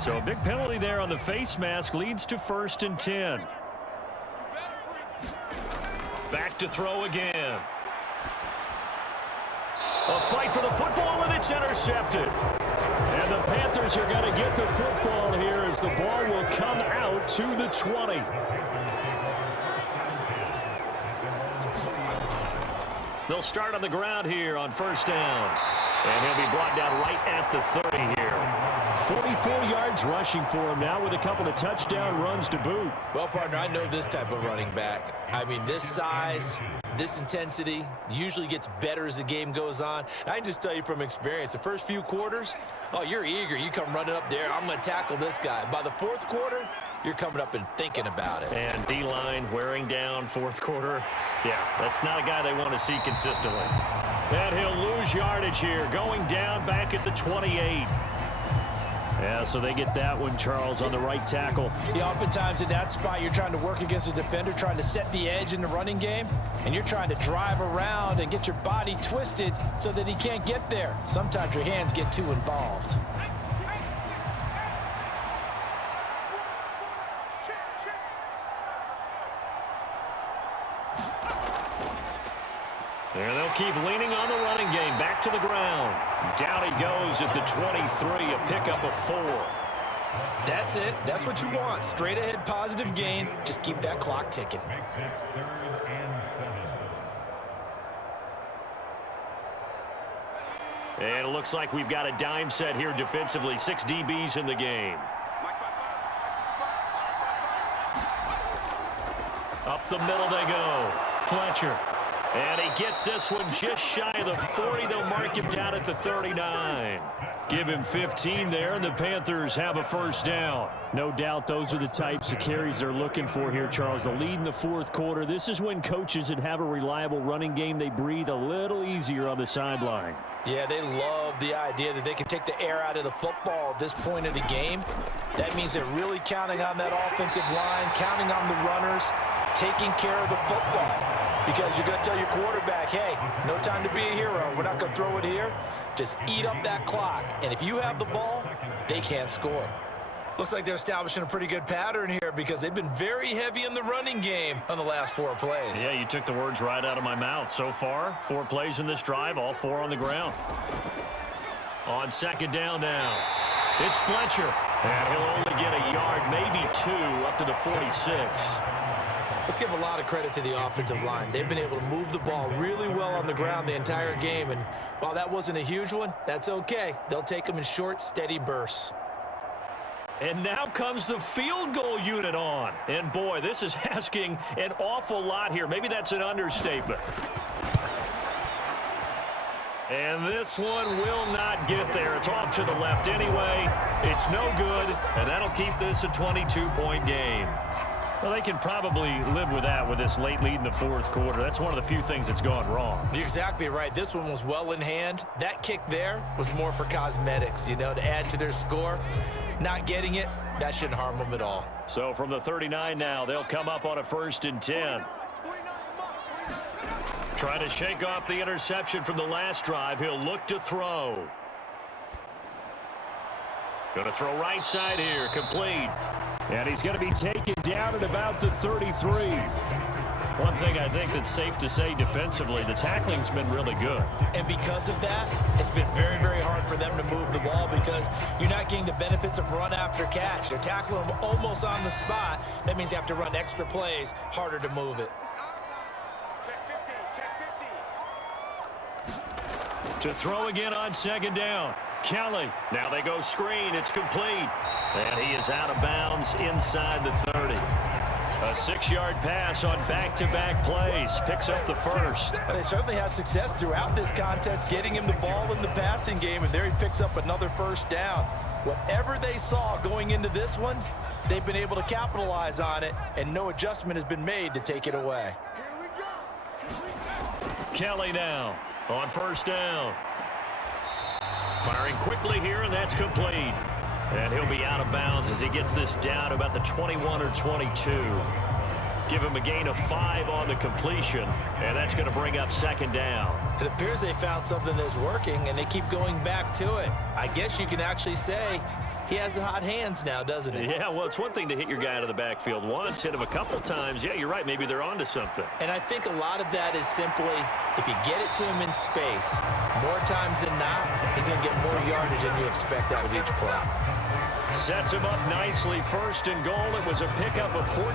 So a big penalty there on the face mask leads to 1st and 10. Back to throw again. A fight for the football, and it's intercepted. And the Panthers are going to get the football here as the ball will come out to the 20. They'll start on the ground here on 1st down. And he'll be brought down right at the 30 here. 44 yards rushing for him now with a couple of touchdown runs to boot. Well, partner, I know this type of running back. I mean, this size, this intensity usually gets better as the game goes on. And I can just tell you from experience, the first few quarters, oh, you're eager. You come running up there, I'm going to tackle this guy. By the 4th quarter, you're coming up and thinking about it. And D-line wearing down 4th quarter. Yeah, that's not a guy they want to see consistently. And he'll lose yardage here, going down back at the 28. Yeah, so they get that one, Charles, on the right tackle. Yeah, oftentimes in that spot, you're trying to work against a defender, trying to set the edge in the running game, and you're trying to drive around and get your body twisted so that he can't get there. Sometimes your hands get too involved. And they'll keep leaning on the running game. Back to the ground. Down he goes at the 23, a pickup of 4. That's it. That's what you want. Straight ahead positive gain. Just keep that clock ticking. And it looks like we've got a dime set here defensively. 6 DBs in the game. Up the middle they go. Fletcher. And he gets this one just shy of the 40. They'll mark him down at the 39. Give him 15 there, and the Panthers have a first down. No doubt those are the types of carries they're looking for here, Charles. The lead in the fourth quarter. This is when coaches that have a reliable running game, they breathe a little easier on the sideline. Yeah, they love the idea that they can take the air out of the football at this point of the game. That means they're really counting on that offensive line, counting on the runners, taking care of the football. Because you're going to tell your quarterback, hey, no time to be a hero. We're not going to throw it here. Just eat up that clock. And if you have the ball, they can't score. Looks like they're establishing a pretty good pattern here because they've been very heavy in the running game on the last 4 plays. Yeah, you took the words right out of my mouth. So far, 4 plays in this drive, all 4 on the ground. On second down now, it's Fletcher. And he'll only get a yard, maybe 2, up to the 46. Let's give a lot of credit to the offensive line. They've been able to move the ball really well on the ground the entire game. And while that wasn't a huge one, that's okay. They'll take them in short, steady bursts. And now comes the field goal unit on. And, boy, this is asking an awful lot here. Maybe that's an understatement. And this one will not get there. It's off to the left anyway. It's no good, and that'll keep this a 22-point game. Well, they can probably live with that with this late lead in the fourth quarter. That's one of the few things that's gone wrong. You're exactly right. This one was well in hand. That kick there was more for cosmetics, you know, to add to their score. Not getting it, that shouldn't harm them at all. So from the 39 now, they'll come up on a 1st and 10. Trying to shake off the interception from the last drive. He'll look to throw. Going to throw right side here, complete. And he's going to be taken down at about the 33. One thing I think that's safe to say defensively, the tackling's been really good. And because of that, it's been very, very hard for them to move the ball because you're not getting the benefits of run after catch. They're tackling them almost on the spot. That means you have to run extra plays, harder to move it. To throw again on second down. Kelly. Now they go screen. It's complete. And he is out of bounds inside the 30. A 6-yard pass on back-to-back plays. Picks up the first. They certainly had success throughout this contest, getting him the ball in the passing game, and there he picks up another first down. Whatever they saw going into this one, they've been able to capitalize on it, and no adjustment has been made to take it away. Kelly now on first down. Firing quickly here, and that's complete. And he'll be out of bounds as he gets this down to about the 21 or 22. Give him a gain of 5 on the completion, and that's going to bring up second down. It appears they found something that's working, and they keep going back to it. I guess you can actually say he has the hot hands now, doesn't he? Yeah, well, it's one thing to hit your guy out of the backfield once, hit him a couple times. Yeah, you're right. Maybe they're onto something. And I think a lot of that is simply if you get it to him in space, more times than not, he's going to get more yardage than you expect out of each play. Sets him up nicely. First and goal. It was a pickup of 14.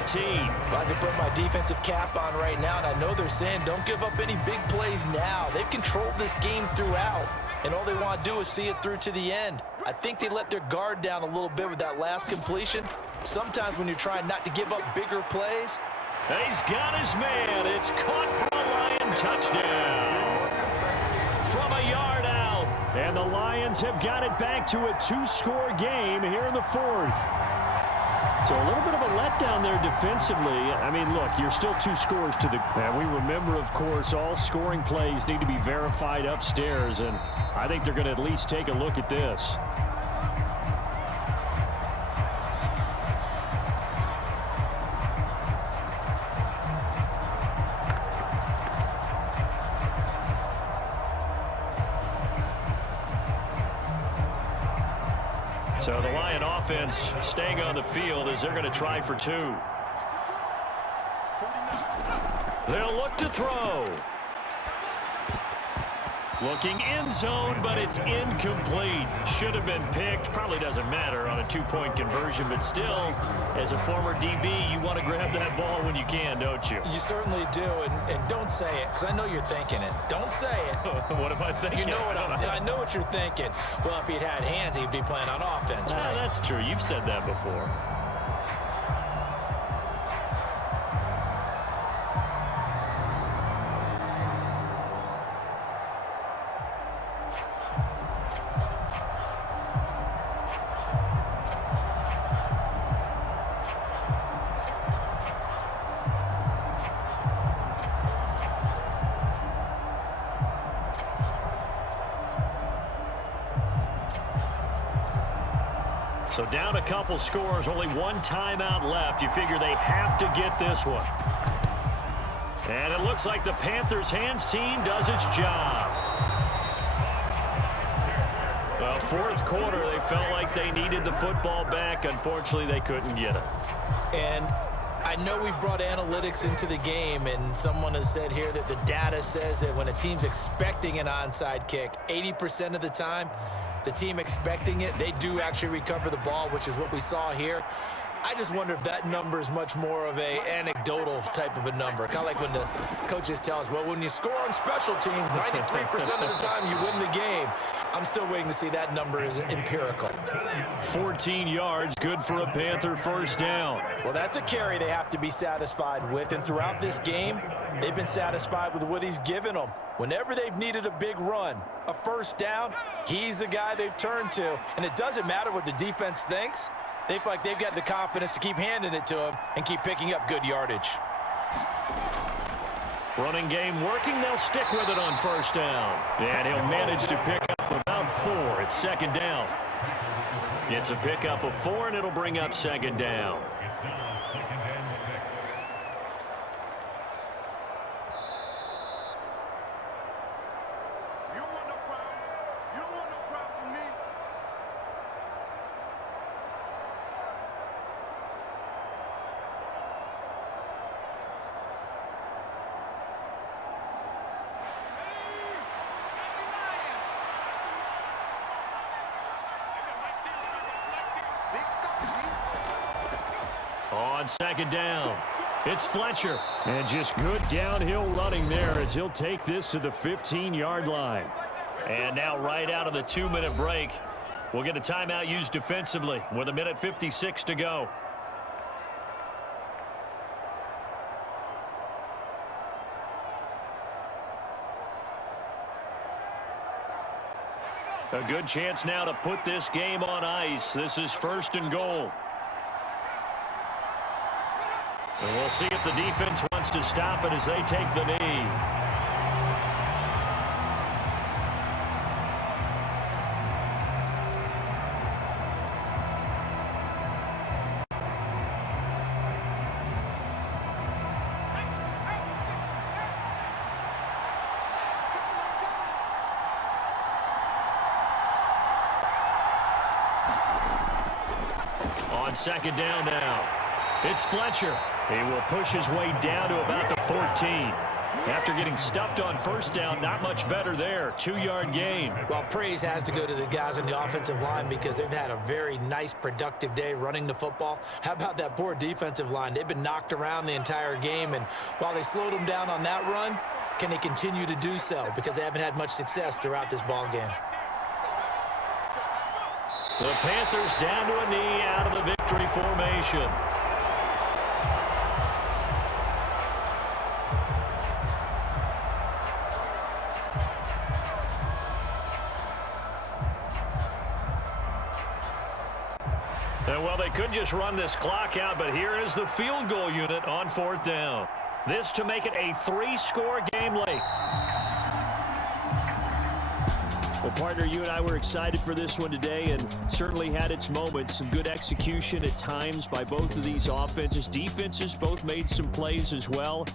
Glad to put my defensive cap on right now, and I know they're saying don't give up any big plays now. They've controlled this game throughout, and all they want to do is see it through to the end. I think they let their guard down a little bit with that last completion. Sometimes when you're trying not to give up bigger plays. And he's got his man. It's caught for a Lion touchdown. From a yard out. And the Lions have got it back to a 2-score game here in the fourth. So a little bit of a letdown there defensively. I mean, look, you're still 2 scores to the... And we remember, of course, all scoring plays need to be verified upstairs, and I think they're going to at least take a look at this. So the Lion offense staying on the field as they're going to try for 2. They'll look to throw. Looking end zone, but it's incomplete. Should have been picked. Probably doesn't matter on a two-point conversion, but still, as a former DB, you want to grab that ball when you can, don't you? You certainly do, and don't say it, because I know you're thinking it. Don't say it. What am I thinking? You know what I know what you're thinking. Well, if he'd had hands, he'd be playing on offense, right? That's true. You've said that before. So down a couple scores, only one timeout left. You figure they have to get this one. And it looks like the Panthers' hands team does its job. Well, fourth quarter, they felt like they needed the football back. Unfortunately, they couldn't get it. And I know we brought analytics into the game, and someone has said here that the data says that when a team's expecting an onside kick, 80% of the time, the team expecting it, they do actually recover the ball, which is what we saw here. I just wonder if that number is much more of a anecdotal type of a number. Kind of like when the coaches tell us, well, when you score on special teams, 93% of the time you win the game. I'm still waiting to see that number is empirical. 14 yards, good for a Panther first down. Well, that's a carry they have to be satisfied with, and throughout this game, they've been satisfied with what he's given them. Whenever they've needed a big run, a first down, he's the guy they've turned to. And it doesn't matter what the defense thinks. They feel like they've got the confidence to keep handing it to him and keep picking up good yardage. Running game working. They'll stick with it on first down. And he'll manage to pick up about 4. It's second down. It's a pickup of 4, and it'll bring up second down. On second down, it's Fletcher. And just good downhill running there as he'll take this to the 15-yard line. And now right out of the 2-minute break, we'll get a timeout used defensively with 1:56 to go. A good chance now to put this game on ice. This is first and goal. And we'll see if the defense wants to stop it as they take the knee. On second down now, it's Fletcher. He will push his way down to about the 14. After getting stuffed on first down, not much better there. 2-yard gain. Well, praise has to go to the guys on the offensive line because they've had a very nice, productive day running the football. How about that poor defensive line? They've been knocked around the entire game, and while they slowed them down on that run, can they continue to do so? Because they haven't had much success throughout this ball game. The Panthers down to a knee out of the victory formation. And well, they could just run this clock out, but here is the field goal unit on fourth down. This to make it a 3-score game late. Well, partner, you and I were excited for this one today, and it certainly had its moments. Some good execution at times by both of these offenses. Defenses both made some plays as well,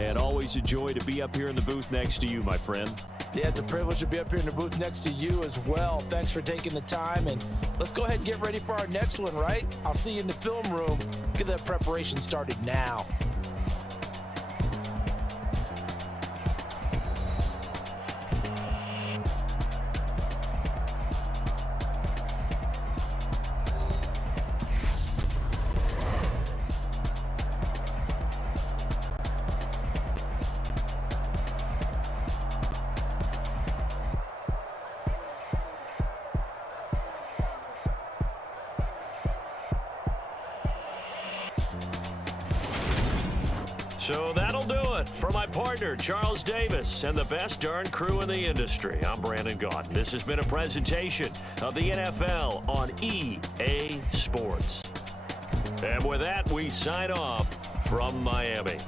and always a joy to be up here in the booth next to you, my friend. Yeah, it's a privilege to be up here in the booth next to you as well. Thanks for taking the time, and let's go ahead and get ready for our next one, right? I'll see you in the film room. Get that preparation started now. So that'll do it. For my partner, Charles Davis, and the best darn crew in the industry, I'm Brandon Gaudin. This has been a presentation of the NFL on EA Sports. And with that, we sign off from Miami.